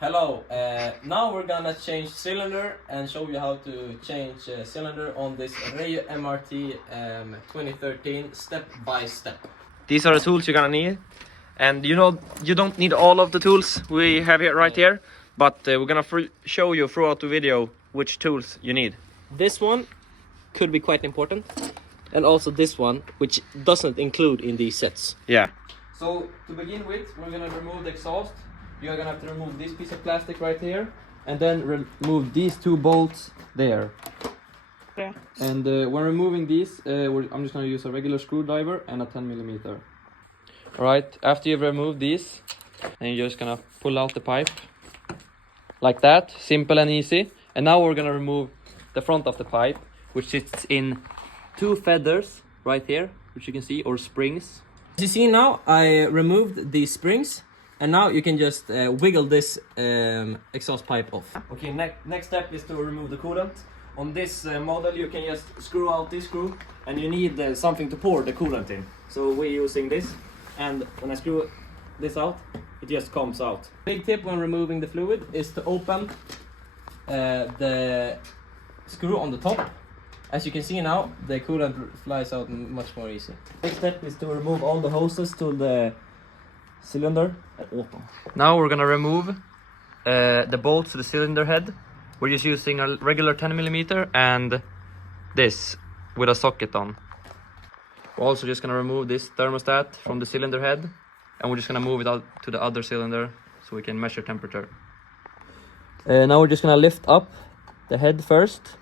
Hello, now we're gonna change cylinder and show you how to change cylinder on this rieju MRT 2013 step by step. These are the tools you're gonna need, and you don't need all of the tools we have here right here, but we're gonna show you throughout the video which tools you need. This one could be quite important, and also this one, which doesn't include in these sets. Yeah. So to begin with, we're gonna remove the exhaust. You're gonna have to remove this piece of plastic right here, and then remove these two bolts there. Yeah. And when removing these, I'm just gonna use a regular screwdriver and a 10mm. Alright, after you've removed these, then you're just gonna pull out the pipe. Like that, simple and easy. And now we're gonna remove the front of the pipe, which sits in two feathers right here, which you can see, or springs. As you see now, I removed these springs, and now you can just wiggle this exhaust pipe off. Okay, next step is to remove the coolant. On this model you can just screw out this screw, and you need something to pour the coolant in. So we're using this, and when I screw this out, it just comes out. Big tip when removing the fluid is to open the screw on the top. As you can see now, the coolant flies out much more easy. Next step is to remove all the hoses to the cylinder. Now we're gonna remove the bolts to the cylinder head. We're just using a regular 10mm and this with a socket on. We're also just gonna remove this thermostat from the cylinder head, and we're just gonna move it out to the other cylinder so we can measure temperature. Now we're just gonna lift up the head first.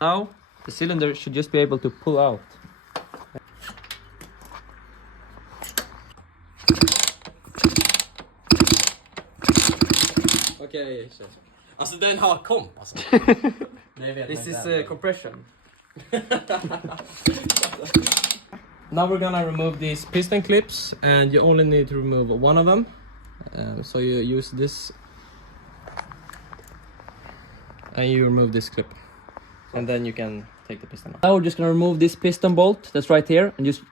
Now the cylinder should just be able to pull out. Okej, så. Alltså den har komp alltså. This is compression. Now we're gonna remove these piston clips, and you only need to remove one of them. So you use this, and you remove this clip, and then you can take the piston out. Now we're just gonna remove this piston bolt that's right here, and just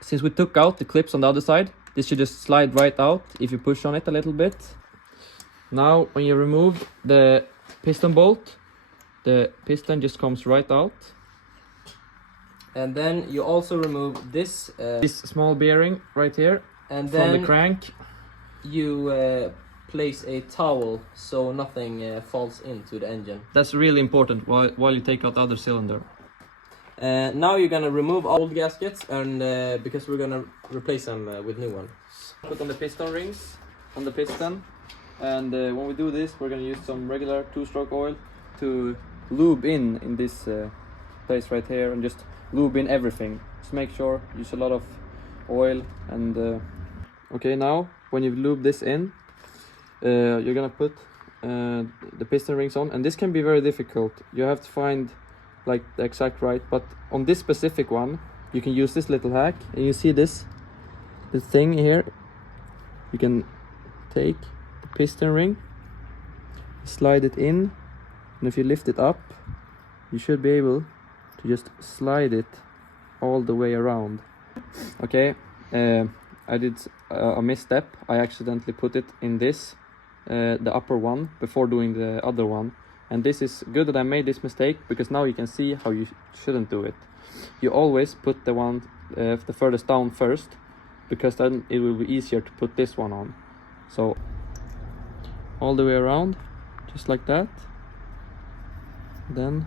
since we took out the clips on the other side, this should just slide right out if you push on it a little bit. Now when you remove the piston bolt, the piston just comes right out. And then you also remove this small bearing right here, and from then the crank. You place a towel so nothing falls into the engine. That's really important while you take out the other cylinder. Now you're gonna remove old gaskets, and because we're gonna replace them with new ones. Put on the piston rings on the piston, and when we do this, we're gonna use some regular 2-stroke oil to lube in this place right here, and just lube in everything. Just make sure, use a lot of oil. And okay, now when you've lubed this in, you're gonna put the piston rings on, and this can be very difficult. You have to find like the exact right, but on this specific one you can use this little hack, and you see this thing here. You can take the piston ring, slide it in, and if you lift it up, you should be able to just slide it all the way around. Okay, I did a misstep. I accidentally put it in this, the upper one, before doing the other one. And this is good that I made this mistake, because now you can see how you shouldn't do it. You always put the one the furthest down first, because then it will be easier to put this one on. So all the way around, just like that. Then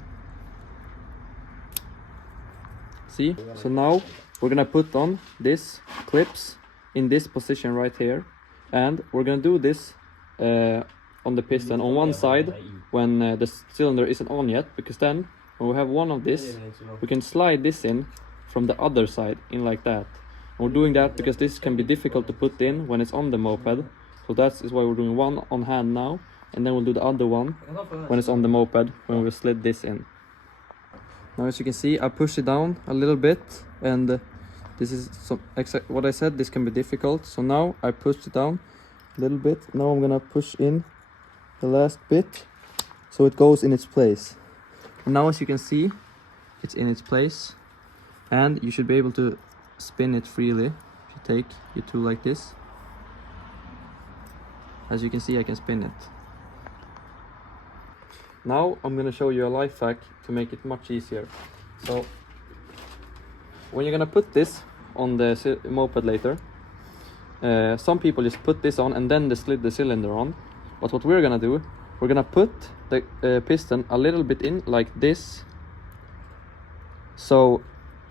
see, so now we're gonna put on this clips in this position right here, and we're gonna do this on the piston on one side when the cylinder isn't on yet, because then when we have one of this, we can slide this in from the other side in like that. And we're doing that because this can be difficult to put in when it's on the moped, so that is why we're doing one on hand now, and then we'll do the other one when it's on the moped, when we slid this in. Now as you can see, I push it down a little bit, and this is what I said, this can be difficult. So now I pushed it down a little bit. Now I'm gonna push in the last bit so it goes in its place. And now as you can see, it's in its place, and you should be able to spin it freely. If you take your tool like this, As you can see, I can spin it. Now I'm gonna show you a life hack to make it much easier. So when you're gonna put this on the moped later, some people just put this on and then they slid the cylinder on. But what we're gonna do, we're gonna put the piston a little bit in like this. So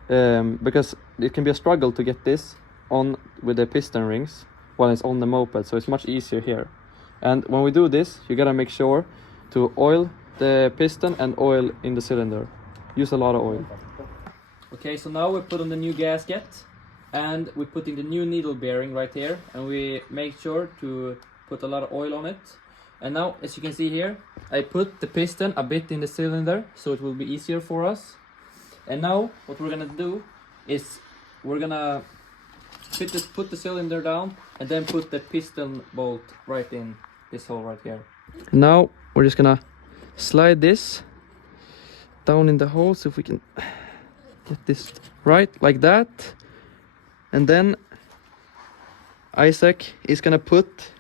because it can be a struggle to get this on with the piston rings while it's on the moped, so it's much easier here. And when we do this, you gotta make sure to oil the piston and oil in the cylinder. Use a lot of oil. Okay, so now we put on the new gasket and we're putting the new needle bearing right here, and we make sure to put a lot of oil on it. And now, as you can see here, I put the piston a bit in the cylinder so it will be easier for us. And now what we're gonna do is we're gonna put the cylinder down and then put the piston bolt right in this hole right here. Now we're just gonna slide this down in the hole, so if we can get this right like that. And then Isaac is gonna put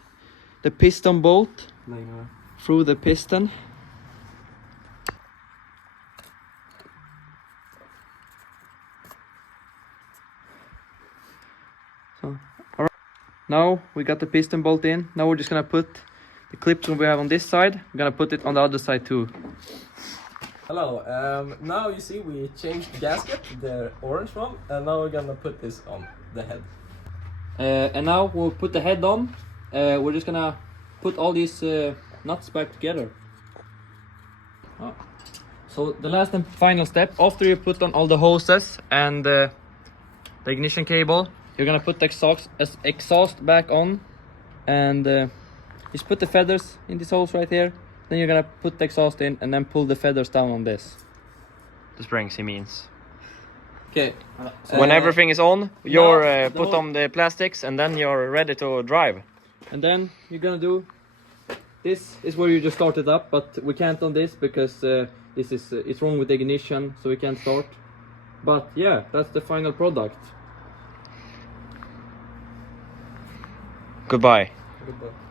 the piston bolt through the piston. So, all right. Now we got the piston bolt in. Now we're just gonna put the clips we have on this side. We're gonna put it on the other side too. Hello, now you see we changed the gasket, the orange one, and now we're gonna put this on the head. And now we'll put the head on. We're just gonna put all these nuts back together. So the last and final step, after you put on all the hoses and the ignition cable, you're gonna put the exhaust back on, and just put the feathers in these holes right here. Then you're gonna put the exhaust in and then pull the feathers down on this. The springs, he means. Okay. When everything is on, you're put on the plastics and then you're ready to drive. And then you're gonna do, this is where you just start it up, but we can't on this because this is it's wrong with the ignition, so we can't start. But yeah, that's the final product. Goodbye. Goodbye.